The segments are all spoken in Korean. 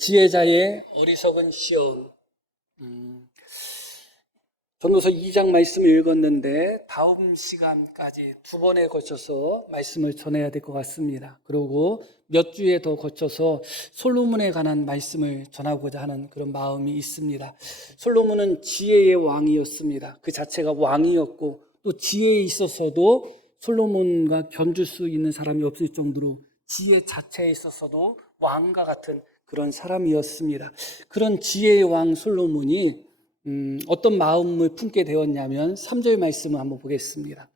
지혜자의 어리석은 시험. 전도서 2장 말씀을 읽었는데 다음 시간까지 두 번에 걸쳐서 말씀을 전해야 될 것 같습니다. 그리고 몇 주에 더 거쳐서 솔로몬에 관한 말씀을 전하고자 하는 그런 마음이 있습니다. 솔로몬은 지혜의 왕이었습니다. 그 자체가 왕이었고 또 지혜에 있어서도 솔로몬과 견줄 수 있는 사람이 없을 정도로 지혜 자체에 있어서도 왕과 같은 그런 사람이었습니다. 그런 지혜의 왕 솔로몬이 어떤 마음을 품게 되었냐면 3절 말씀을 한번 보겠습니다.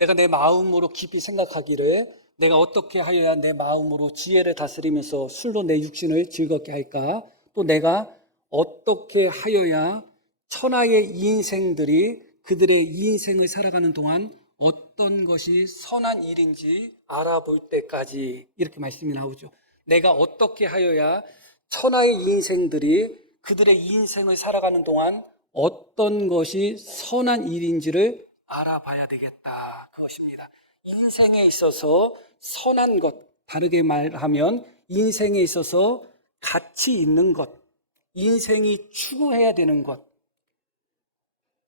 내가 내 마음으로 깊이 생각하기를 내가 어떻게 하여야 내 마음으로 지혜를 다스리면서 술로 내 육신을 즐겁게 할까? 또 내가 어떻게 하여야 천하의 인생들이 그들의 인생을 살아가는 동안 어떤 것이 선한 일인지 알아볼 때까지, 이렇게 말씀이 나오죠. 내가 어떻게 하여야 천하의 인생들이 그들의 인생을 살아가는 동안 어떤 것이 선한 일인지를 알아봐야 되겠다, 그것입니다. 인생에 있어서 선한 것, 다르게 말하면 인생에 있어서 가치 있는 것, 인생이 추구해야 되는 것,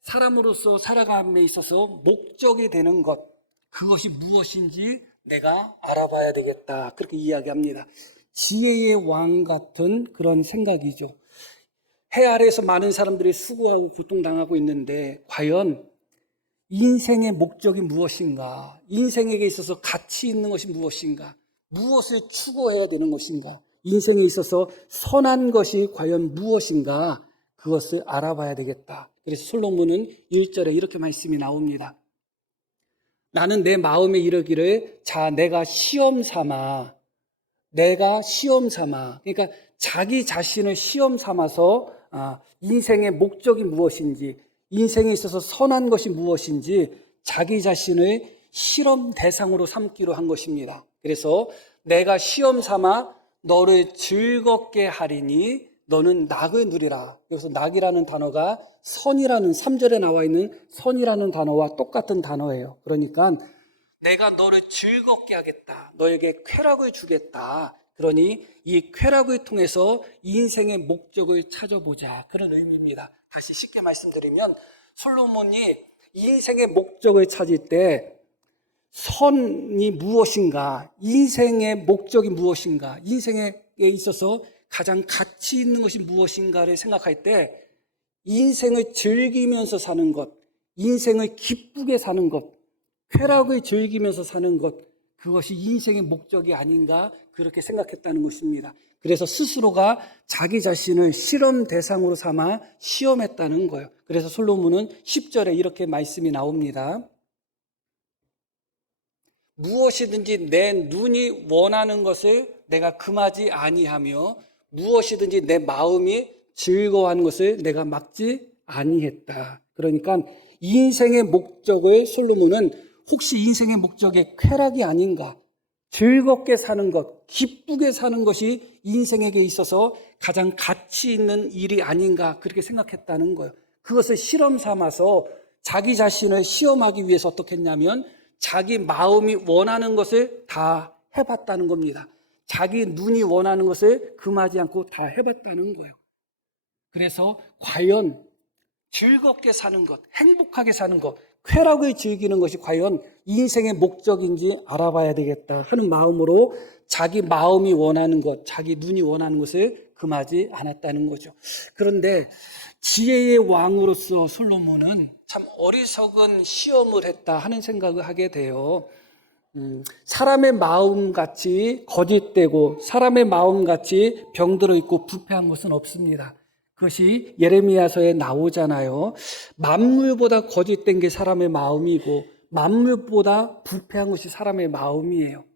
사람으로서 살아감에 있어서 목적이 되는 것, 그것이 무엇인지 내가 알아봐야 되겠다, 그렇게 이야기합니다. 지혜의 왕 같은 그런 생각이죠. 해 아래에서 많은 사람들이 수고하고 고통당하고 있는데 과연 인생의 목적이 무엇인가? 인생에게 있어서 가치 있는 것이 무엇인가? 무엇을 추구해야 되는 것인가? 인생에 있어서 선한 것이 과연 무엇인가? 그것을 알아봐야 되겠다. 그래서 솔로몬은 1절에 이렇게 말씀이 나옵니다. 나는 내 마음에 이르기를 자 내가 시험 삼아, 그러니까 자기 자신을 시험 삼아서 인생의 목적이 무엇인지, 인생에 있어서 선한 것이 무엇인지 자기 자신을 실험 대상으로 삼기로 한 것입니다. 그래서 내가 시험 삼아 너를 즐겁게 하리니 너는 낙을 누리라. 여기서 낙이라는 단어가 선이라는 3절에 나와 있는 선이라는 단어와 똑같은 단어예요. 그러니까 내가 너를 즐겁게 하겠다. 너에게 쾌락을 주겠다. 그러니 이 쾌락을 통해서 인생의 목적을 찾아보자, 그런 의미입니다. 다시 쉽게 말씀드리면 솔로몬이 인생의 목적을 찾을 때 선이 무엇인가, 인생의 목적이 무엇인가, 인생에 있어서 가장 가치 있는 것이 무엇인가를 생각할 때 인생을 즐기면서 사는 것, 인생을 기쁘게 사는 것, 쾌락을 즐기면서 사는 것, 그것이 인생의 목적이 아닌가 그렇게 생각했다는 것입니다. 그래서 스스로가 자기 자신을 실험 대상으로 삼아 시험했다는 거예요. 그래서 솔로몬은 10절에 이렇게 말씀이 나옵니다. 무엇이든지 내 눈이 원하는 것을 내가 금하지 아니하며 무엇이든지 내 마음이 즐거워하는 것을 내가 막지 아니했다. 그러니까 인생의 목적을 솔로몬은 혹시 인생의 목적이 쾌락이 아닌가, 즐겁게 사는 것, 기쁘게 사는 것이 인생에게 있어서 가장 가치 있는 일이 아닌가 그렇게 생각했다는 거예요. 그것을 실험 삼아서 자기 자신을 시험하기 위해서 어떻게 했냐면 자기 마음이 원하는 것을 다 해봤다는 겁니다. 자기 눈이 원하는 것을 금하지 않고 다 해봤다는 거예요. 그래서 과연 즐겁게 사는 것, 행복하게 사는 것, 쾌락을 즐기는 것이 과연 인생의 목적인지 알아봐야 되겠다 하는 마음으로 자기 마음이 원하는 것, 자기 눈이 원하는 것을 금하지 않았다는 거죠. 그런데 지혜의 왕으로서 솔로몬은 참 어리석은 시험을 했다 하는 생각을 하게 돼요. 사람의 마음같이 거짓되고 사람의 마음같이 병들어 있고 부패한 것은 없습니다. 그것이 예레미야서에 나오잖아요. 만물보다 거짓된 게 사람의 마음이고 만물보다 부패한 것이 사람의 마음이에요.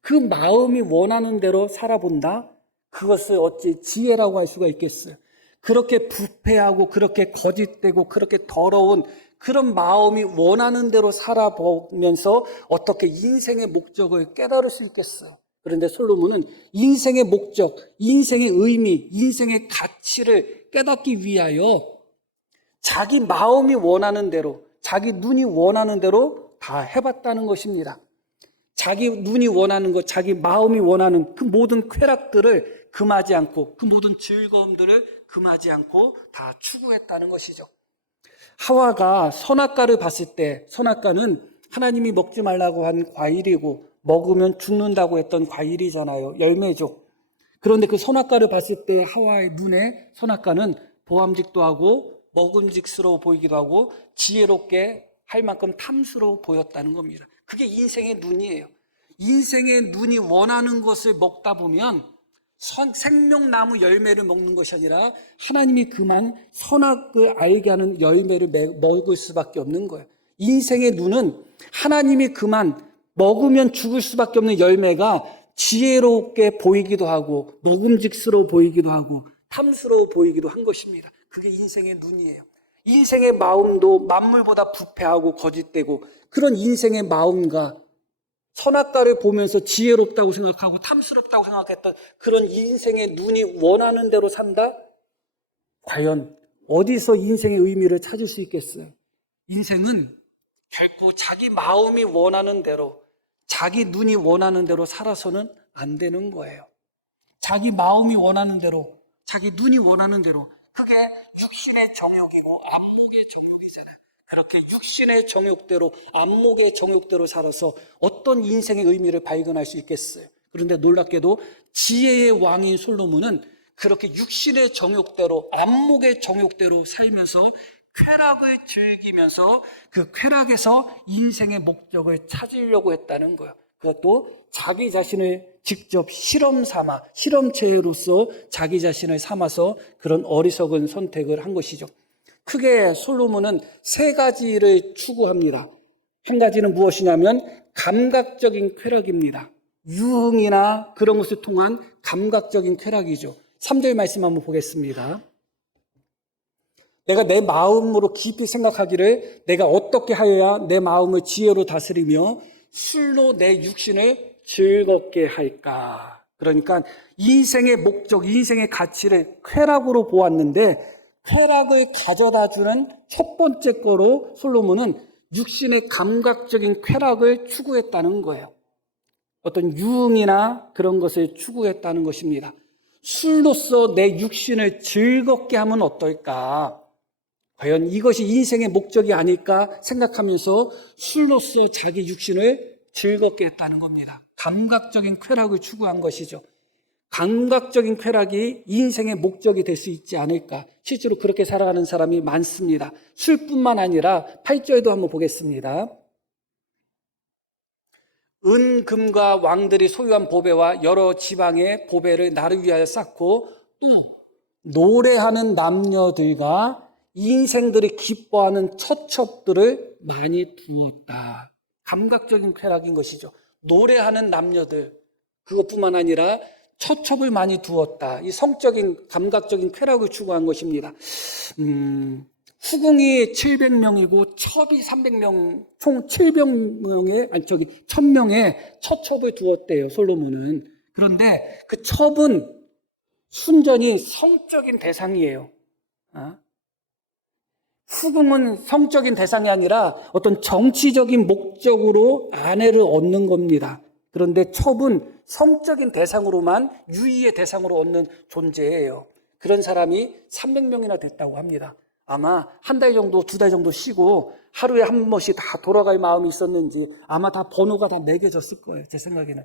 그 마음이 원하는 대로 살아본다? 그것을 어찌 지혜라고 할 수가 있겠어요? 그렇게 부패하고 그렇게 거짓되고 그렇게 더러운 그런 마음이 원하는 대로 살아보면서 어떻게 인생의 목적을 깨달을 수 있겠어요? 그런데 솔로몬은 인생의 목적, 인생의 의미, 인생의 가치를 깨닫기 위하여 자기 마음이 원하는 대로, 자기 눈이 원하는 대로 다 해봤다는 것입니다. 자기 눈이 원하는 것, 자기 마음이 원하는 그 모든 쾌락들을 금하지 않고, 그 모든 즐거움들을 금하지 않고 다 추구했다는 것이죠. 하와가 선악과를 봤을 때, 선악과는 하나님이 먹지 말라고 한 과일이고 먹으면 죽는다고 했던 과일이잖아요. 열매죠. 그런데 그 선악과를 봤을 때 하와의 눈에 선악과는 보암직도 하고 먹음직스러워 보이기도 하고 지혜롭게 할 만큼 탐스러워 보였다는 겁니다. 그게 인생의 눈이에요. 인생의 눈이 원하는 것을 먹다 보면 생명나무 열매를 먹는 것이 아니라 하나님이 그만 선악을 알게 하는 열매를 먹을 수밖에 없는 거예요. 인생의 눈은 하나님이 그만 먹으면 죽을 수밖에 없는 열매가 지혜롭게 보이기도 하고 먹음직스러워 보이기도 하고 탐스러워 보이기도 한 것입니다. 그게 인생의 눈이에요. 인생의 마음도 만물보다 부패하고 거짓되고 그런 인생의 마음과 선악과를 보면서 지혜롭다고 생각하고 탐스럽다고 생각했던 그런 인생의 눈이 원하는 대로 산다? 과연 어디서 인생의 의미를 찾을 수 있겠어요? 인생은 결코 자기 마음이 원하는 대로, 자기 눈이 원하는 대로 살아서는 안 되는 거예요. 자기 마음이 원하는 대로, 자기 눈이 원하는 대로, 그게 육신의 정욕이고 안목의 정욕이잖아요. 그렇게 육신의 정욕대로, 안목의 정욕대로 살아서 어떤 인생의 의미를 발견할 수 있겠어요? 그런데 놀랍게도 지혜의 왕인 솔로몬은 그렇게 육신의 정욕대로, 안목의 정욕대로 살면서 쾌락을 즐기면서 그 쾌락에서 인생의 목적을 찾으려고 했다는 거예요. 그것도 자기 자신을 직접 실험체로서 자기 자신을 삼아서 그런 어리석은 선택을 한 것이죠. 크게 솔로몬은 세 가지를 추구합니다. 한 가지는 무엇이냐면 감각적인 쾌락입니다. 유흥이나 그런 것을 통한 감각적인 쾌락이죠. 3절 말씀 한번 보겠습니다. 내가 내 마음으로 깊이 생각하기를 내가 어떻게 하여야 내 마음을 지혜로 다스리며 술로 내 육신을 즐겁게 할까. 그러니까 인생의 목적, 인생의 가치를 쾌락으로 보았는데 쾌락을 가져다주는 첫 번째 거로 솔로몬은 육신의 감각적인 쾌락을 추구했다는 거예요. 어떤 유흥이나 그런 것을 추구했다는 것입니다. 술로서 내 육신을 즐겁게 하면 어떨까? 과연 이것이 인생의 목적이 아닐까 생각하면서 술로서 자기 육신을 즐겁게 했다는 겁니다. 감각적인 쾌락을 추구한 것이죠. 감각적인 쾌락이 인생의 목적이 될 수 있지 않을까. 실제로 그렇게 살아가는 사람이 많습니다. 술뿐만 아니라 8절도 한번 보겠습니다. 은, 금과 왕들이 소유한 보배와 여러 지방의 보배를 나를 위하여 쌓고 또 노래하는 남녀들과 인생들이 기뻐하는 처첩들을 많이 두었다. 감각적인 쾌락인 것이죠. 노래하는 남녀들, 그것뿐만 아니라 처첩을 많이 두었다. 이 성적인 감각적인 쾌락을 추구한 것입니다. 후궁이 700명이고 첩이 300명, 총 1000명의 처첩을 두었대요, 솔로몬은. 그런데 그 첩은 순전히 성적인 대상이에요. 후궁은 성적인 대상이 아니라 어떤 정치적인 목적으로 아내를 얻는 겁니다. 그런데 첩은 성적인 대상으로만 유의의 대상으로 얻는 존재예요. 그런 사람이 300명이나 됐다고 합니다. 아마 한 달 정도, 2달 정도 쉬고 하루에 한 번씩 다 돌아갈 마음이 있었는지 아마 다 번호가 다 매겨졌을 거예요. 제 생각에는.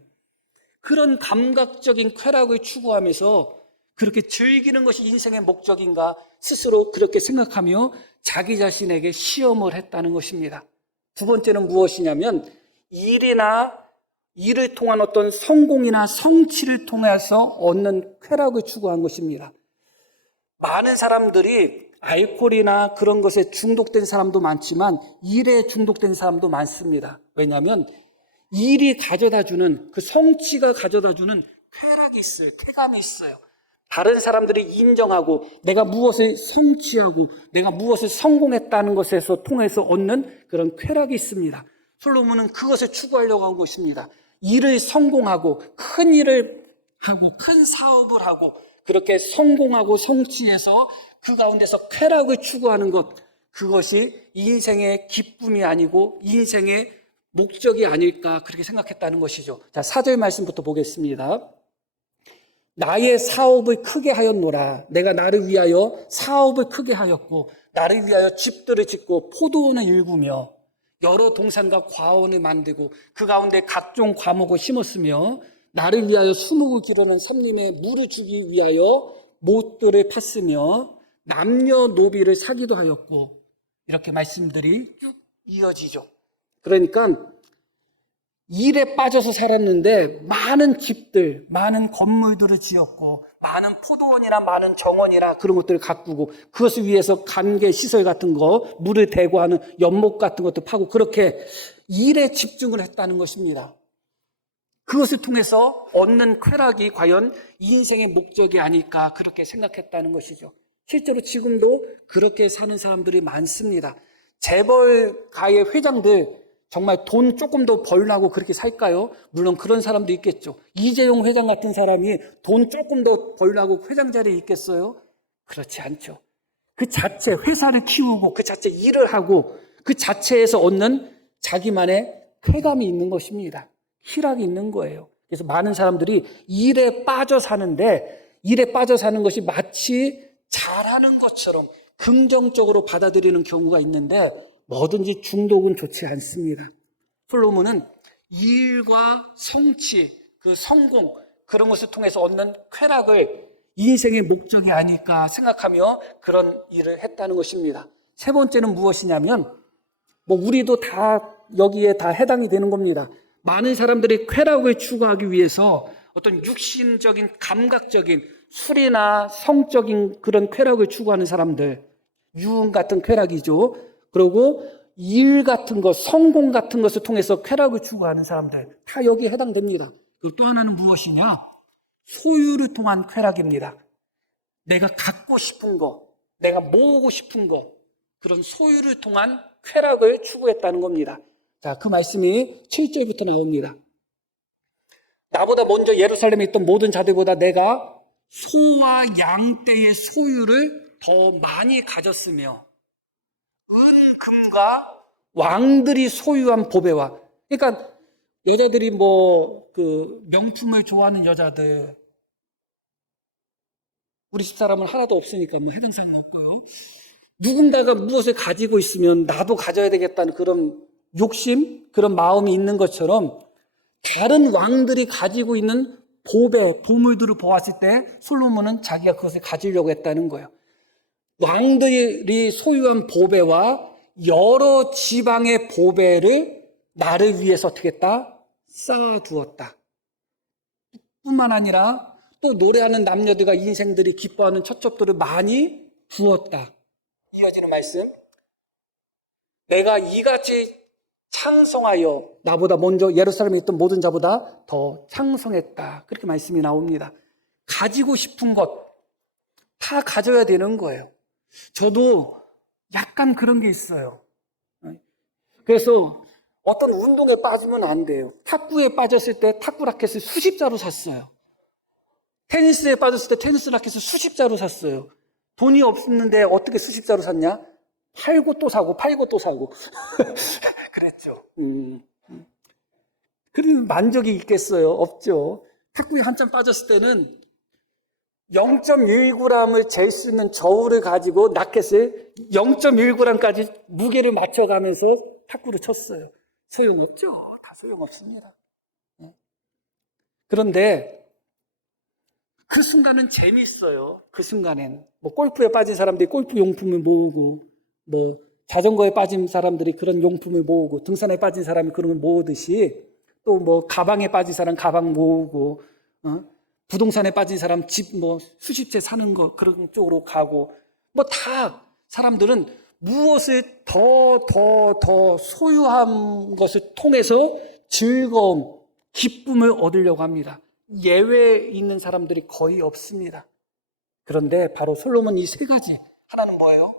그런 감각적인 쾌락을 추구하면서 그렇게 즐기는 것이 인생의 목적인가 스스로 그렇게 생각하며 자기 자신에게 시험을 했다는 것입니다. 두 번째는 무엇이냐면 일을 통한 어떤 성공이나 성취를 통해서 얻는 쾌락을 추구한 것입니다. 많은 사람들이 알코올이나 그런 것에 중독된 사람도 많지만 일에 중독된 사람도 많습니다. 왜냐하면 일이 가져다주는 그 성취가 가져다주는 쾌락이 있어요. 쾌감이 있어요. 다른 사람들이 인정하고 내가 무엇을 성취하고 내가 무엇을 성공했다는 것에서 통해서 얻는 그런 쾌락이 있습니다. 솔로몬은 그것을 추구하려고 한 것입니다. 일을 성공하고 큰 일을 하고 큰 사업을 하고 그렇게 성공하고 성취해서 그 가운데서 쾌락을 추구하는 것, 그것이 인생의 기쁨이 아니고 인생의 목적이 아닐까 그렇게 생각했다는 것이죠. 자, 4절 말씀부터 보겠습니다. 나의 사업을 크게 하였노라. 내가 나를 위하여 사업을 크게 하였고 나를 위하여 집들을 짓고 포도원을 일구며 여러 동산과 과원을 만들고 그 가운데 각종 과목을 심었으며 나를 위하여 수목을 기르는 삼림에 물을 주기 위하여 못들을 팠으며 남녀노비를 사기도 하였고 이렇게 말씀들이 쭉 이어지죠. 그러니까 일에 빠져서 살았는데 많은 집들, 많은 건물들을 지었고 많은 포도원이나 많은 정원이나 그런 것들을 가꾸고 그것을 위해서 관계 시설 같은 거, 물을 대고 하는 연못 같은 것도 파고 그렇게 일에 집중을 했다는 것입니다. 그것을 통해서 얻는 쾌락이 과연 인생의 목적이 아닐까 그렇게 생각했다는 것이죠. 실제로 지금도 그렇게 사는 사람들이 많습니다. 재벌가의 회장들 정말 돈 조금 더 벌라고 그렇게 살까요? 물론 그런 사람도 있겠죠. 이재용 회장 같은 사람이 돈 조금 더 벌라고 회장 자리에 있겠어요? 그렇지 않죠. 그 자체 회사를 키우고 그 자체 일을 하고 그 자체에서 얻는 자기만의 쾌감이 있는 것입니다. 희락이 있는 거예요. 그래서 많은 사람들이 일에 빠져 사는데 일에 빠져 사는 것이 마치 잘하는 것처럼 긍정적으로 받아들이는 경우가 있는데 뭐든지 중독은 좋지 않습니다. 솔로몬은 일과 성취, 그 성공 그런 것을 통해서 얻는 쾌락을 인생의 목적이 아닐까 생각하며 그런 일을 했다는 것입니다. 세 번째는 무엇이냐면 우리도 다 여기에 다 해당이 되는 겁니다. 많은 사람들이 쾌락을 추구하기 위해서 어떤 육신적인 감각적인 술이나 성적인 그런 쾌락을 추구하는 사람들, 유흥 같은 쾌락이죠. 그리고 일 같은 것, 성공 같은 것을 통해서 쾌락을 추구하는 사람들 다 여기에 해당됩니다. 그리고 또 하나는 무엇이냐? 소유를 통한 쾌락입니다. 내가 갖고 싶은 거, 내가 모으고 싶은 거, 그런 소유를 통한 쾌락을 추구했다는 겁니다. 자, 그 말씀이 7절부터 나옵니다. 나보다 먼저 예루살렘에 있던 모든 자들보다 내가 소와 양떼의 소유를 더 많이 가졌으며 은, 금과 왕들이 소유한 보배와 그러니까 여자들이 그 명품을 좋아하는 여자들 우리 집사람은 하나도 없으니까 해당사항은 없고요. 누군가가 무엇을 가지고 있으면 나도 가져야 되겠다는 그런 욕심, 그런 마음이 있는 것처럼 다른 왕들이 가지고 있는 보배, 보물들을 보았을 때 솔로몬은 자기가 그것을 가지려고 했다는 거예요. 왕들이 소유한 보배와 여러 지방의 보배를 나를 위해서 어떻게 했다? 쌓아두었다. 뿐만 아니라 또 노래하는 남녀들과 인생들이 기뻐하는 첩첩들을 많이 두었다. 이어지는 말씀. 내가 이같이 창성하여 나보다 먼저 예루살렘에 있던 모든 자보다 더 창성했다. 그렇게 말씀이 나옵니다. 가지고 싶은 것 다 가져야 되는 거예요. 저도 약간 그런 게 있어요. 그래서 어떤 운동에 빠지면 안 돼요. 탁구에 빠졌을 때 탁구 라켓을 수십 자루 샀어요. 테니스에 빠졌을 때 테니스 라켓을 수십 자루 샀어요. 돈이 없는데 어떻게 수십 자루 샀냐? 팔고 또 사고 팔고 또 사고 그랬죠. 그런 만족이 있겠어요? 없죠. 탁구에 한참 빠졌을 때는 0.1g을 잴 수 있는 저울을 가지고 라켓을 0.1g까지 무게를 맞춰가면서 탁구를 쳤어요. 소용없죠? 다 소용없습니다. 그런데 그 순간은 재미있어요. 그 순간엔 골프에 빠진 사람들이 골프 용품을 모으고 자전거에 빠진 사람들이 그런 용품을 모으고 등산에 빠진 사람이 그런 걸 모으듯이 또 가방에 빠진 사람 가방 모으고 부동산에 빠진 사람 집 수십 채 사는 거 그런 쪽으로 가고 다 사람들은 무엇을 더 소유한 것을 통해서 즐거움, 기쁨을 얻으려고 합니다. 예외에 있는 사람들이 거의 없습니다. 그런데 바로 솔로몬 이 세 가지 하나는 뭐예요?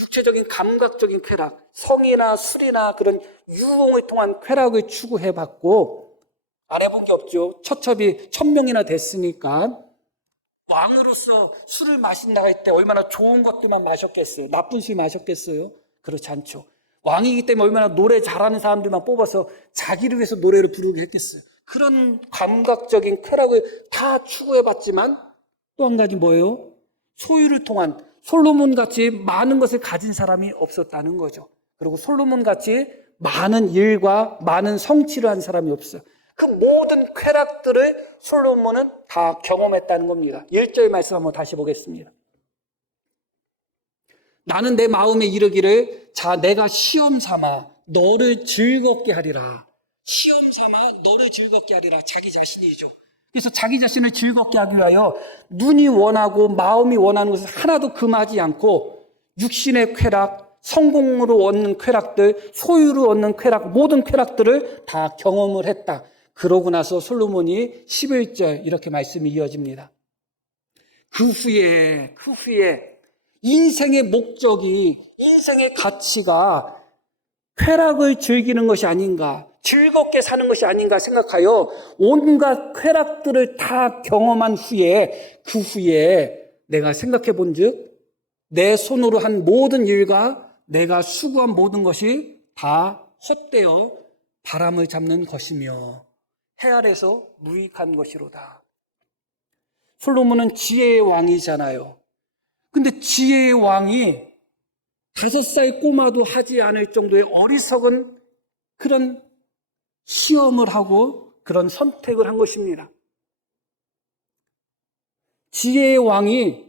육체적인 감각적인 쾌락, 성이나 술이나 그런 유흥을 통한 쾌락을 추구해봤고 안 해본 게 없죠. 처첩이 1000명이나 됐으니까 왕으로서 술을 마신다 할 때 얼마나 좋은 것들만 마셨겠어요. 나쁜 술 마셨겠어요? 그렇지 않죠. 왕이기 때문에 얼마나 노래 잘하는 사람들만 뽑아서 자기를 위해서 노래를 부르게 했겠어요. 그런 감각적인 쾌락을 다 추구해봤지만 또 한 가지 뭐예요? 소유를 통한 솔로몬 같이 많은 것을 가진 사람이 없었다는 거죠. 그리고 솔로몬 같이 많은 일과 많은 성취를 한 사람이 없어요. 그 모든 쾌락들을 솔로몬은 다 경험했다는 겁니다. 1절 말씀 한번 다시 보겠습니다. 나는 내 마음에 이르기를 자 내가 시험 삼아 너를 즐겁게 하리라. 시험 삼아 너를 즐겁게 하리라. 자기 자신이죠. 그래서 자기 자신을 즐겁게 하기 위하여 눈이 원하고 마음이 원하는 것을 하나도 금하지 않고 육신의 쾌락, 성공으로 얻는 쾌락들, 소유로 얻는 쾌락, 모든 쾌락들을 다 경험을 했다. 그러고 나서 솔로몬이 11절 이렇게 말씀이 이어집니다. 그 후에 인생의 목적이, 인생의 가치가 쾌락을 즐기는 것이 아닌가, 즐겁게 사는 것이 아닌가 생각하여 온갖 쾌락들을 다 경험한 후에 그 후에 내가 생각해 본즉 내 손으로 한 모든 일과 내가 수고한 모든 것이 다 헛되어 바람을 잡는 것이며 해 아래서 무익한 것이로다. 솔로몬은 지혜의 왕이잖아요. 근데 지혜의 왕이 5살 꼬마도 하지 않을 정도의 어리석은 그런 시험을 하고 그런 선택을 한 것입니다. 지혜의 왕이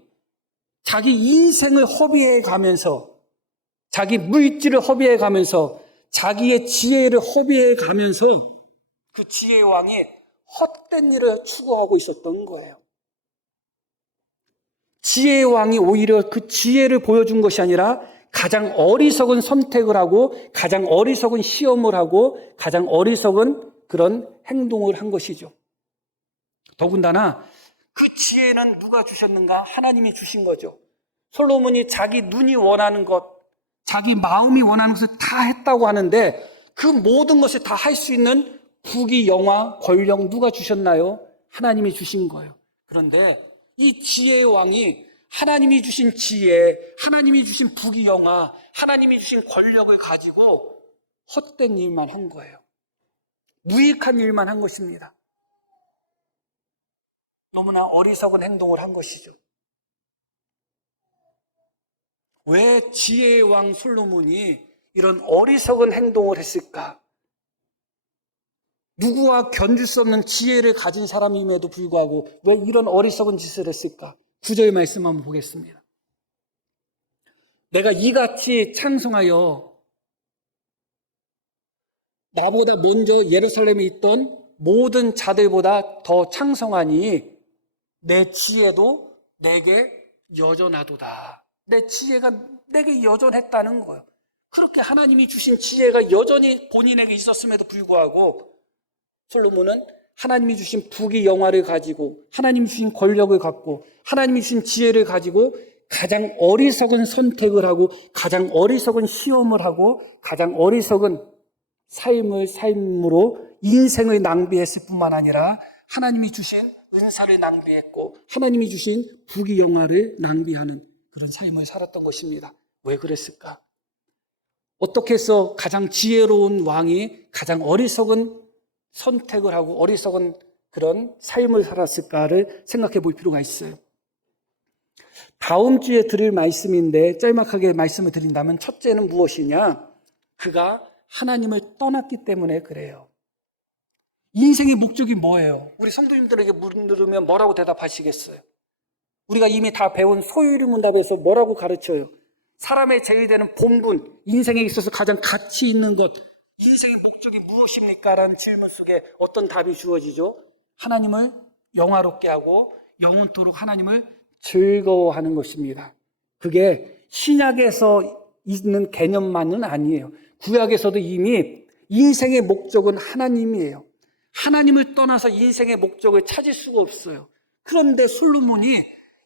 자기 인생을 허비해 가면서 자기 물질을 허비해 가면서 자기의 지혜를 허비해 가면서 그 지혜의 왕이 헛된 일을 추구하고 있었던 거예요. 지혜의 왕이 오히려 그 지혜를 보여준 것이 아니라 가장 어리석은 선택을 하고 가장 어리석은 시험을 하고 가장 어리석은 그런 행동을 한 것이죠. 더군다나 그 지혜는 누가 주셨는가? 하나님이 주신 거죠. 솔로몬이 자기 눈이 원하는 것, 자기 마음이 원하는 것을 다 했다고 하는데 그 모든 것을 다 할 수 있는 부귀, 영화, 권력 누가 주셨나요? 하나님이 주신 거예요. 그런데 이 지혜의 왕이 하나님이 주신 지혜, 하나님이 주신 부귀, 영화, 하나님이 주신 권력을 가지고 헛된 일만 한 거예요. 무익한 일만 한 것입니다. 너무나 어리석은 행동을 한 것이죠. 왜 지혜의 왕 솔로몬이 이런 어리석은 행동을 했을까? 누구와 견줄 수 없는 지혜를 가진 사람임에도 불구하고 왜 이런 어리석은 짓을 했을까? 9절 말씀 한번 보겠습니다. 내가 이같이 창성하여 나보다 먼저 예루살렘에 있던 모든 자들보다 더 창성하니 내 지혜도 내게 여전하도다. 내 지혜가 내게 여전했다는 거예요. 그렇게 하나님이 주신 지혜가 여전히 본인에게 있었음에도 불구하고 솔로몬은 하나님이 주신 부귀 영화를 가지고 하나님이 주신 권력을 갖고 하나님이 주신 지혜를 가지고 가장 어리석은 선택을 하고 가장 어리석은 시험을 하고 가장 어리석은 삶으로 인생을 낭비했을 뿐만 아니라 하나님이 주신 은사를 낭비했고 하나님이 주신 부귀 영화를 낭비하는 그런 삶을 살았던 것입니다. 왜 그랬을까? 어떻게 해서 가장 지혜로운 왕이 가장 어리석은 선택을 하고 어리석은 그런 삶을 살았을까를 생각해 볼 필요가 있어요. 다음 주에 드릴 말씀인데 짤막하게 말씀을 드린다면 첫째는 무엇이냐? 그가 하나님을 떠났기 때문에 그래요. 인생의 목적이 뭐예요? 우리 성도님들에게 물으면 뭐라고 대답하시겠어요? 우리가 이미 다 배운 소유리 문답에서 뭐라고 가르쳐요? 사람의 제일 되는 본분, 인생에 있어서 가장 가치 있는 것, 인생의 목적이 무엇입니까? 라는 질문 속에 어떤 답이 주어지죠? 하나님을 영화롭게 하고 영원토록 하나님을 즐거워하는 것입니다. 그게 신약에서 있는 개념만은 아니에요. 구약에서도 이미 인생의 목적은 하나님이에요. 하나님을 떠나서 인생의 목적을 찾을 수가 없어요. 그런데 솔로몬이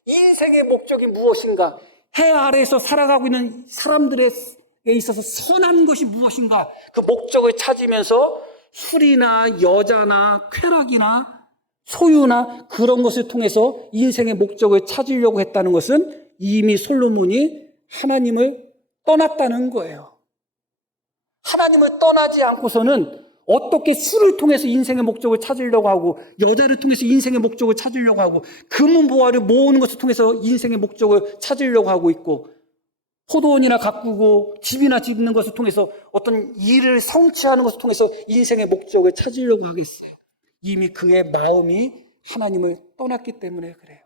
인생의 목적이 무엇인가? 해 아래에서 살아가고 있는 사람들에 있어서 선한 것이 무엇인가? 그 목적을 찾으면서 술이나 여자나 쾌락이나 소유나 그런 것을 통해서 인생의 목적을 찾으려고 했다는 것은 이미 솔로몬이 하나님을 떠났다는 거예요. 하나님을 떠나지 않고서는 어떻게 술을 통해서 인생의 목적을 찾으려고 하고, 여자를 통해서 인생의 목적을 찾으려고 하고, 금은보화를 모으는 것을 통해서 인생의 목적을 찾으려고 하고 있고, 포도원이나 가꾸고 집이나 짓는 것을 통해서 어떤 일을 성취하는 것을 통해서 인생의 목적을 찾으려고 하겠어요. 이미 그의 마음이 하나님을 떠났기 때문에 그래요.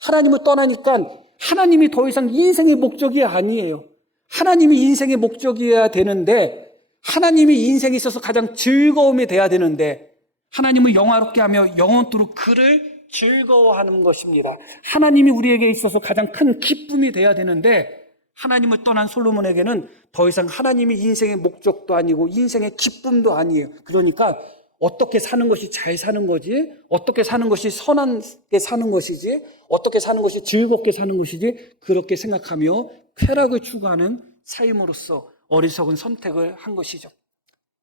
하나님을 떠나니까 하나님이 더 이상 인생의 목적이 아니에요. 하나님이 인생의 목적이어야 되는데, 하나님이 인생에 있어서 가장 즐거움이 돼야 되는데, 하나님을 영화롭게 하며 영원토록 그를 즐거워하는 것입니다. 하나님이 우리에게 있어서 가장 큰 기쁨이 돼야 되는데, 하나님을 떠난 솔로몬에게는 더 이상 하나님이 인생의 목적도 아니고 인생의 기쁨도 아니에요. 그러니까 어떻게 사는 것이 잘 사는 거지? 어떻게 사는 것이 선하게 사는 것이지? 어떻게 사는 것이 즐겁게 사는 것이지? 그렇게 생각하며 쾌락을 추구하는 삶으로서 어리석은 선택을 한 것이죠.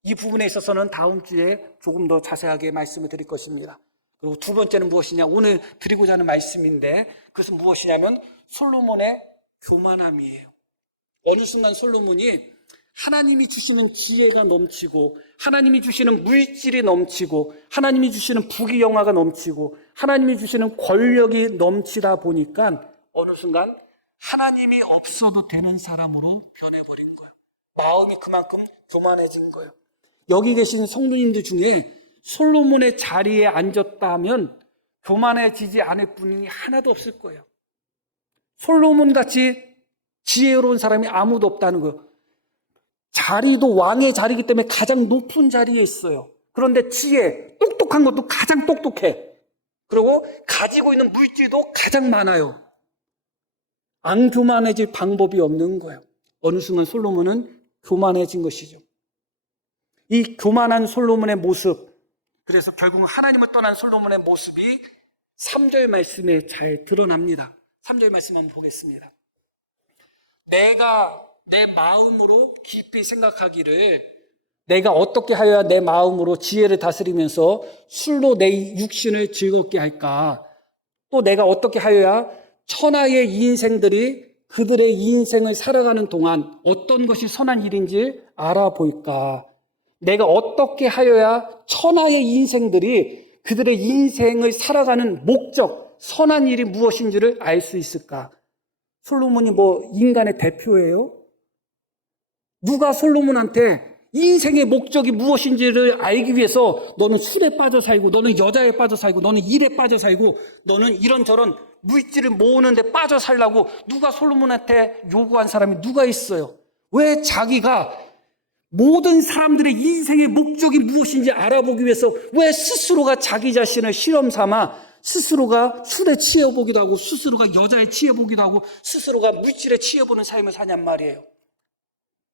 이 부분에 있어서는 다음 주에 조금 더 자세하게 말씀을 드릴 것입니다. 그리고 두 번째는 무엇이냐? 오늘 드리고자 하는 말씀인데, 그것은 무엇이냐면 솔로몬의 교만함이에요. 어느 순간 솔로몬이 하나님이 주시는 지혜가 넘치고, 하나님이 주시는 물질이 넘치고, 하나님이 주시는 부귀영화가 넘치고, 하나님이 주시는 권력이 넘치다 보니까 어느 순간 하나님이 없어도 되는 사람으로 변해버린 거예요. 마음이 그만큼 교만해진 거예요. 여기 계신 성도님들 중에 솔로몬의 자리에 앉았다 하면 교만해지지 않을 분이 하나도 없을 거예요. 솔로몬같이 지혜로운 사람이 아무도 없다는 거예요. 자리도 왕의 자리이기 때문에 가장 높은 자리에 있어요. 그런데 지혜, 똑똑한 것도 가장 똑똑해. 그리고 가지고 있는 물질도 가장 많아요. 안 교만해질 방법이 없는 거예요. 어느 순간 솔로몬은 교만해진 것이죠. 이 교만한 솔로몬의 모습, 그래서 결국은 하나님을 떠난 솔로몬의 모습이 3절 말씀에 잘 드러납니다. 3절 말씀 한번 보겠습니다. 내가 내 마음으로 깊이 생각하기를, 내가 어떻게 하여야 내 마음으로 지혜를 다스리면서 술로 내 육신을 즐겁게 할까? 또 내가 어떻게 하여야 천하의 인생들이 그들의 인생을 살아가는 동안 어떤 것이 선한 일인지 알아볼까? 내가 어떻게 하여야 천하의 인생들이 그들의 인생을 살아가는 목적, 선한 일이 무엇인지를 알 수 있을까? 솔로몬이 인간의 대표예요? 누가 솔로몬한테 인생의 목적이 무엇인지를 알기 위해서 너는 술에 빠져 살고, 너는 여자에 빠져 살고, 너는 일에 빠져 살고, 너는 이런저런 물질을 모으는 데 빠져 살라고 누가 솔로몬한테 요구한 사람이 누가 있어요? 왜 자기가 모든 사람들의 인생의 목적이 무엇인지 알아보기 위해서 왜 스스로가 자기 자신을 실험 삼아 스스로가 술에 취해보기도 하고, 스스로가 여자에 취해보기도 하고, 스스로가 물질에 취해보는 삶을 사냔 말이에요.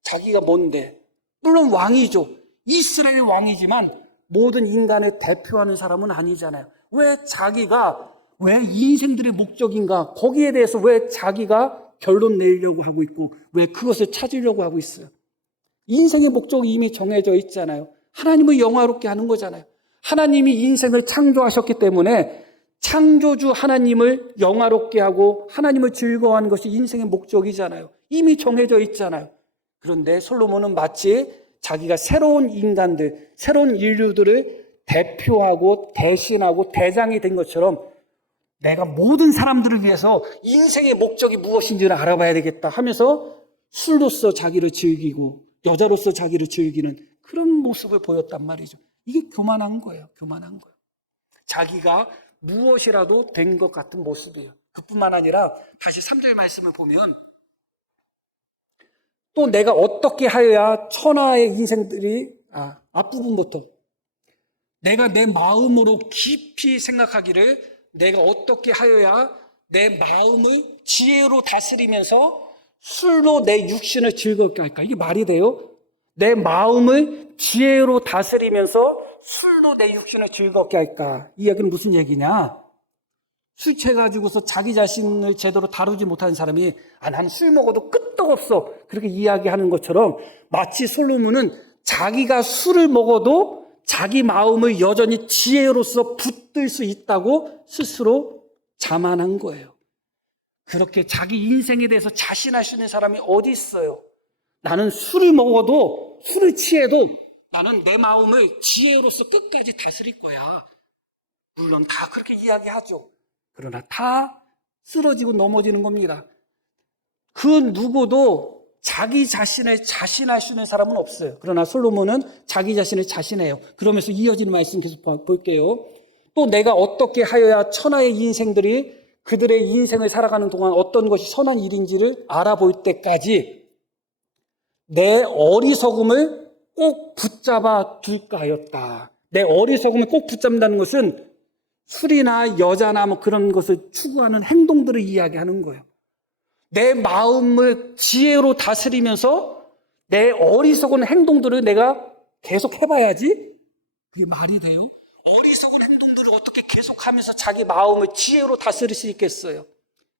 자기가 뭔데? 물론 왕이죠. 이스라엘 왕이지만 모든 인간을 대표하는 사람은 아니잖아요. 왜 자기가 왜 인생들의 목적인가? 거기에 대해서 왜 자기가 결론 내려고 하고 있고, 왜 그것을 찾으려고 하고 있어요? 인생의 목적이 이미 정해져 있잖아요. 하나님을 영화롭게 하는 거잖아요. 하나님이 인생을 창조하셨기 때문에 창조주 하나님을 영화롭게 하고 하나님을 즐거워하는 것이 인생의 목적이잖아요. 이미 정해져 있잖아요. 그런데 솔로몬은 마치 자기가 새로운 인간들, 새로운 인류들을 대표하고 대신하고 대장이 된 것처럼 내가 모든 사람들을 위해서 인생의 목적이 무엇인지를 알아봐야 되겠다 하면서 술로서 자기를 즐기고 여자로서 자기를 즐기는 그런 모습을 보였단 말이죠. 이게 교만한 거예요. 교만한 거예요. 자기가 무엇이라도 된 것 같은 모습이에요. 그뿐만 아니라 다시 3절 말씀을 보면 또 내가 어떻게 하여야 천하의 인생들이 앞부분부터 내가 내 마음으로 깊이 생각하기를, 내가 어떻게 하여야 내 마음을 지혜로 다스리면서 술로 내 육신을 즐겁게 할까? 이게 말이 돼요? 내 마음을 지혜로 다스리면서 술로 내 육신을 즐겁게 할까? 이 얘기는 무슨 얘기냐? 술 취해가지고서 자기 자신을 제대로 다루지 못하는 사람이 나는 술 먹어도 끄떡없어 그렇게 이야기하는 것처럼 마치 솔로몬은 자기가 술을 먹어도 자기 마음을 여전히 지혜로서 붙들 수 있다고 스스로 자만한 거예요. 그렇게 자기 인생에 대해서 자신할 수 있는 사람이 어디 있어요? 나는 술을 먹어도 술을 취해도 나는 내 마음을 지혜로서 끝까지 다스릴 거야. 물론 다 그렇게 이야기하죠. 그러나 다 쓰러지고 넘어지는 겁니다. 그 누구도 자기 자신을 자신할 수 있는 사람은 없어요. 그러나 솔로몬은 자기 자신을 자신해요. 그러면서 이어지는 말씀 계속 볼게요. 또 내가 어떻게 하여야 천하의 인생들이 그들의 인생을 살아가는 동안 어떤 것이 선한 일인지를 알아볼 때까지 내 어리석음을 꼭 붙잡아 둘까 하였다. 내 어리석음을 꼭 붙잡는다는 것은 술이나 여자나 뭐 그런 것을 추구하는 행동들을 이야기하는 거예요. 내 마음을 지혜로 다스리면서 내 어리석은 행동들을 내가 계속 해봐야지. 그게 말이 돼요? 어리석은 행동들을 어떻게 계속하면서 자기 마음을 지혜로 다스릴 수 있겠어요?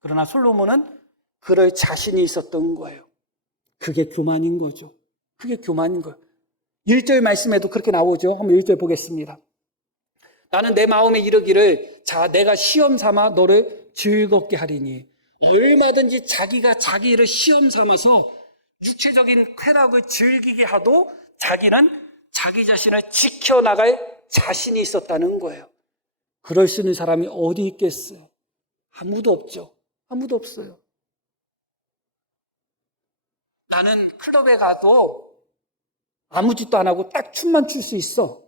그러나 솔로몬은 그럴 자신이 있었던 거예요. 그게 교만인 거죠. 그게 교만인 거예요. 1절 말씀에도 그렇게 나오죠. 한번 1절 보겠습니다. 나는 내 마음에 이르기를 자 내가 시험 삼아 너를 즐겁게 하리니. 얼마든지 자기가 자기를 시험 삼아서 육체적인 쾌락을 즐기게 하도 자기는 자기 자신을 지켜나갈 자신이 있었다는 거예요. 그럴 수 있는 사람이 어디 있겠어요? 아무도 없죠. 아무도 없어요. 나는 클럽에 가도 아무 짓도 안 하고 딱 춤만 출 수 있어.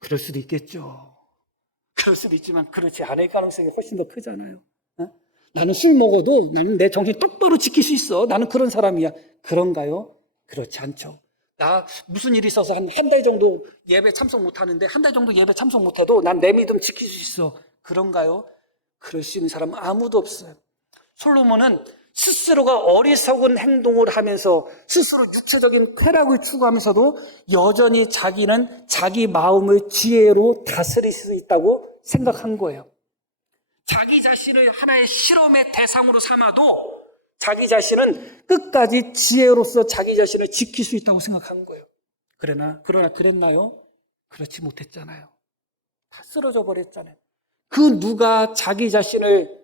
그럴 수도 있겠죠. 그럴 수도 있지만 그렇지 않을 가능성이 훨씬 더 크잖아요. 나는 술 먹어도 나는 내 정신 똑바로 지킬 수 있어. 나는 그런 사람이야. 그런가요? 그렇지 않죠. 나 무슨 일이 있어서 한 달 정도 예배 참석 못하는데 한 달 정도 예배 참석 못해도 난 내 믿음 지킬 수 있어. 그런가요? 그럴 수 있는 사람은 아무도 없어요. 솔로몬은 스스로가 어리석은 행동을 하면서 스스로 육체적인 쾌락을 추구하면서도 여전히 자기는 자기 마음을 지혜로 다스릴 수 있다고 생각한 거예요. 자기 자신을 하나의 실험의 대상으로 삼아도 자기 자신은 끝까지 지혜로서 자기 자신을 지킬 수 있다고 생각한 거예요. 그러나 그랬나요? 그렇지 못했잖아요. 다 쓰러져 버렸잖아요. 그 누가 자기 자신을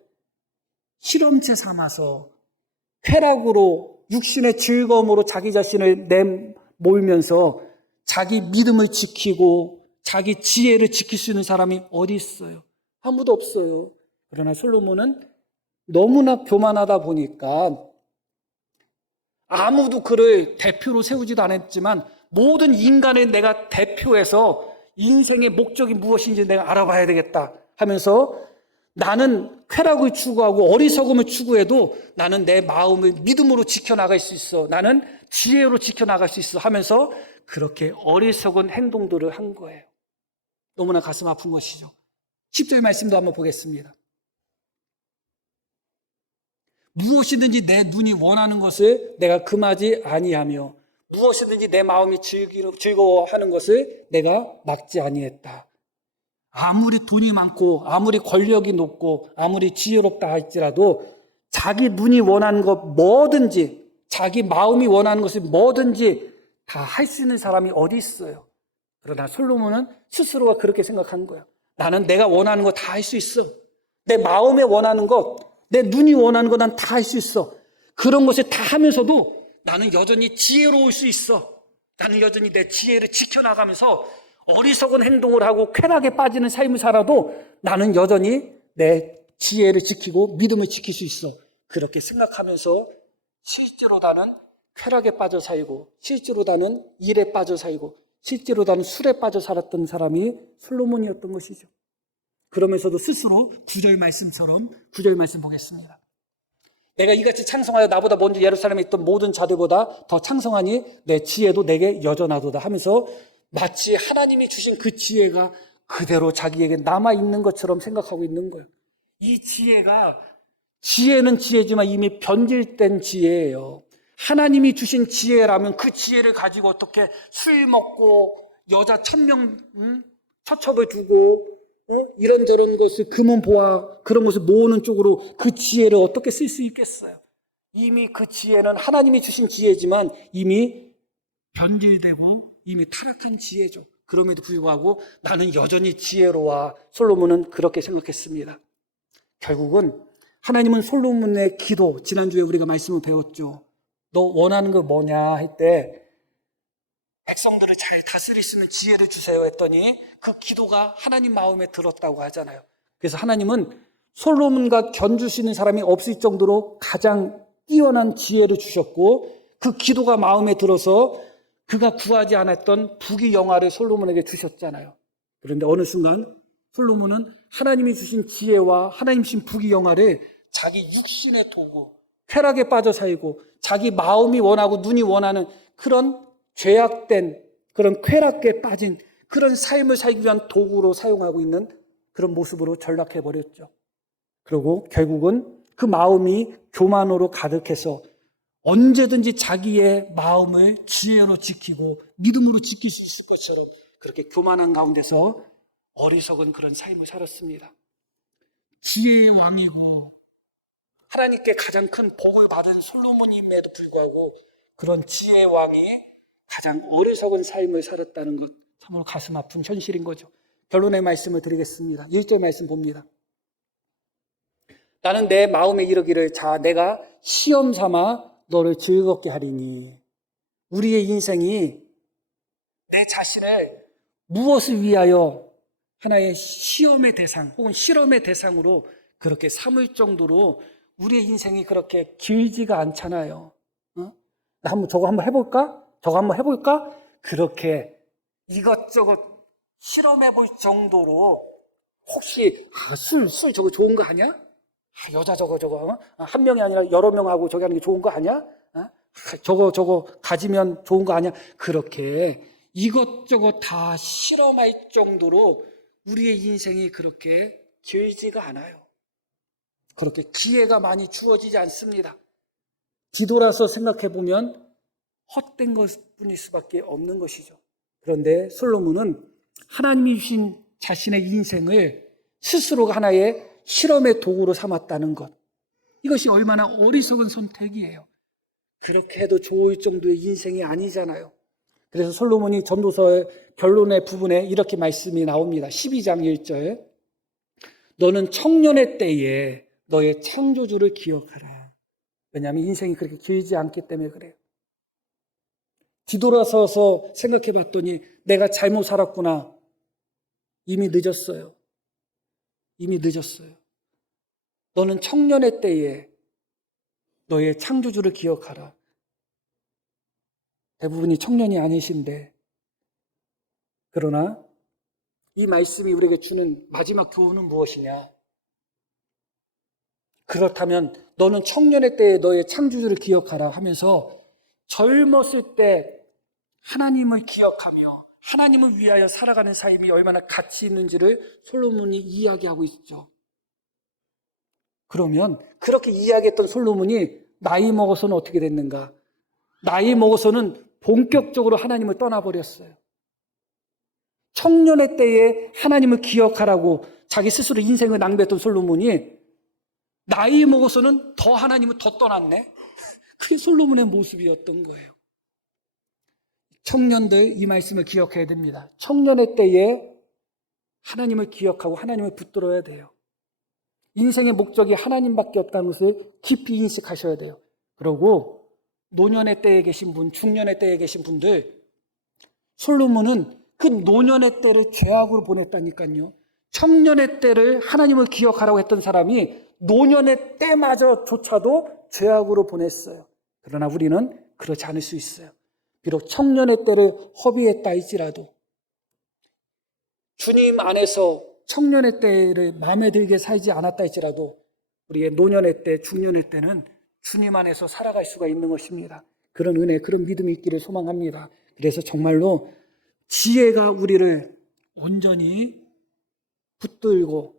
실험체 삼아서 쾌락으로 육신의 즐거움으로 자기 자신을 내몰면서 자기 믿음을 지키고 자기 지혜를 지킬 수 있는 사람이 어디 있어요? 아무도 없어요. 그러나 솔로몬은 너무나 교만하다 보니까 아무도 그를 대표로 세우지도 않았지만 모든 인간을 내가 대표해서 인생의 목적이 무엇인지 내가 알아봐야 되겠다 하면서 나는 쾌락을 추구하고 어리석음을 추구해도 나는 내 마음을 믿음으로 지켜나갈 수 있어. 나는 지혜로 지켜나갈 수 있어 하면서 그렇게 어리석은 행동들을 한 거예요. 너무나 가슴 아픈 것이죠. 10절 말씀도 한번 보겠습니다. 무엇이든지 내 눈이 원하는 것을 내가 금하지 아니하며 무엇이든지 내 마음이 즐거워하는 것을 내가 막지 아니했다. 아무리 돈이 많고 아무리 권력이 높고 아무리 지혜롭다 할지라도 자기 눈이 원하는 것 뭐든지 자기 마음이 원하는 것을 뭐든지 다 할 수 있는 사람이 어디 있어요. 그러나 솔로몬은 스스로가 그렇게 생각한 거야. 나는 내가 원하는 거 다 할 수 있어. 내 마음에 원하는 것, 내 눈이 원하는 거 난 다 할 수 있어. 그런 것을 다 하면서도 나는 여전히 지혜로울 수 있어. 나는 여전히 내 지혜를 지켜나가면서 어리석은 행동을 하고 쾌락에 빠지는 삶을 살아도 나는 여전히 내 지혜를 지키고 믿음을 지킬 수 있어. 그렇게 생각하면서 실제로 나는 쾌락에 빠져 살고 실제로 나는 일에 빠져 살고 실제로 나는 술에 빠져 살았던 사람이 솔로몬이었던 것이죠. 그러면서도 스스로 9절 말씀처럼 9절 말씀 보겠습니다. 내가 이같이 창성하여 나보다 먼저 예루살렘에 있던 모든 자들보다 더 창성하니 내 지혜도 내게 여전하도다 하면서 마치 하나님이 주신 그 지혜가 그대로 자기에게 남아있는 것처럼 생각하고 있는 거예요. 이 지혜는 지혜지만 이미 변질된 지혜예요. 하나님이 주신 지혜라면 그 지혜를 가지고 어떻게 술 먹고 여자 1000명 처첩을 두고 이런저런 것을 금은 보아 그런 것을 모으는 쪽으로 그 지혜를 어떻게 쓸 수 있겠어요? 이미 그 지혜는 하나님이 주신 지혜지만 이미 변질되고 이미 타락한 지혜죠. 그럼에도 불구하고 나는 여전히 지혜로워. 솔로몬은 그렇게 생각했습니다. 결국은 하나님은 솔로몬의 기도, 지난주에 우리가 말씀을 배웠죠. 너 원하는 거 뭐냐 할 때, 백성들을 잘 다스릴 수 있는 지혜를 주세요 했더니 그 기도가 하나님 마음에 들었다고 하잖아요. 그래서 하나님은 솔로몬과 견줄 수 있는 사람이 없을 정도로 가장 뛰어난 지혜를 주셨고 그 기도가 마음에 들어서 그가 구하지 않았던 부귀영화를 솔로몬에게 주셨잖아요. 그런데 어느 순간 솔로몬은 하나님이 주신 지혜와 하나님 주신 부귀영화를 자기 육신의 도구, 쾌락에 빠져 살고 자기 마음이 원하고 눈이 원하는 그런 죄악된 그런 쾌락에 빠진 그런 삶을 살기 위한 도구로 사용하고 있는 그런 모습으로 전락해버렸죠. 그리고 결국은 그 마음이 교만으로 가득해서 언제든지 자기의 마음을 지혜로 지키고 믿음으로 지킬 수 있을 것처럼 그렇게 교만한 가운데서 어리석은 그런 삶을 살았습니다. 지혜의 왕이고 하나님께 가장 큰 복을 받은 솔로몬임에도 불구하고 그런 지혜의 왕이 가장 어리석은 삶을 살았다는 것, 참으로 가슴 아픈 현실인 거죠. 결론의 말씀을 드리겠습니다. 1절 말씀 봅니다. 나는 내 마음에 이르기를 자 내가 시험 삼아 너를 즐겁게 하리니. 우리의 인생이 내 자신을 무엇을 위하여 하나의 시험의 대상 혹은 실험의 대상으로 그렇게 삼을 정도로 우리의 인생이 그렇게 길지가 않잖아요. 나 저거 한번 해볼까? 저거 한번 해볼까? 그렇게 이것저것 실험해 볼 정도로 혹시 술 저거 좋은 거 아니야? 여자 저거 한 명이 아니라 여러 명하고 저기 하는 게 좋은 거 아니야? 저거 가지면 좋은 거 아니야? 그렇게 이것저것 다 실험할 정도로 우리의 인생이 그렇게 길지가 않아요. 그렇게 기회가 많이 주어지지 않습니다. 뒤돌아서 생각해 보면 헛된 것뿐일 수밖에 없는 것이죠. 그런데 솔로몬은 하나님이 주신 자신의 인생을 스스로가 하나의 실험의 도구로 삼았다는 것. 이것이 얼마나 어리석은 선택이에요. 그렇게 해도 좋을 정도의 인생이 아니잖아요. 그래서 솔로몬이 전도서의 결론의 부분에 이렇게 말씀이 나옵니다. 12장 1절. 너는 청년의 때에 너의 창조주를 기억하라. 왜냐하면 인생이 그렇게 길지 않기 때문에 그래요. 뒤돌아서서 생각해 봤더니 내가 잘못 살았구나. 이미 늦었어요. 이미 늦었어요. 너는 청년의 때에 너의 창조주를 기억하라. 대부분이 청년이 아니신데 그러나 이 말씀이 우리에게 주는 마지막 교훈은 무엇이냐? 그렇다면 너는 청년의 때에 너의 창조주를 기억하라 하면서 젊었을 때 하나님을 기억하며 하나님을 위하여 살아가는 삶이 얼마나 가치 있는지를 솔로몬이 이야기하고 있죠. 그러면 그렇게 이야기했던 솔로몬이 나이 먹어서는 어떻게 됐는가? 나이 먹어서는 본격적으로 하나님을 떠나버렸어요. 청년의 때에 하나님을 기억하라고 자기 스스로 인생을 낭비했던 솔로몬이 나이 먹어서는 더 하나님을 더 떠났네. 그게 솔로몬의 모습이었던 거예요. 청년들 이 말씀을 기억해야 됩니다. 청년의 때에 하나님을 기억하고 하나님을 붙들어야 돼요. 인생의 목적이 하나님밖에 없다는 것을 깊이 인식하셔야 돼요. 그리고 노년의 때에 계신 분, 중년의 때에 계신 분들, 솔로몬은 그 노년의 때를 죄악으로 보냈다니까요. 청년의 때를 하나님을 기억하라고 했던 사람이 노년의 때마저조차도 죄악으로 보냈어요. 그러나 우리는 그렇지 않을 수 있어요. 비록 청년의 때를 허비했다 할지라도 주님 안에서 청년의 때를 마음에 들게 살지 않았다 할지라도 우리의 노년의 때, 중년의 때는 주님 안에서 살아갈 수가 있는 것입니다. 그런 은혜, 그런 믿음이 있기를 소망합니다. 그래서 정말로 지혜가 우리를 온전히 붙들고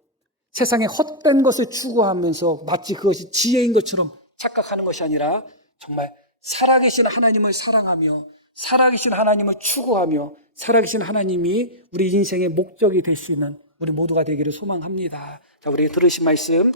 세상에 헛된 것을 추구하면서 마치 그것이 지혜인 것처럼 착각하는 것이 아니라 정말 살아계신 하나님을 사랑하며 살아계신 하나님을 추구하며 살아계신 하나님이 우리 인생의 목적이 되시는 우리 모두가 되기를 소망합니다. 자, 우리 들으신 말씀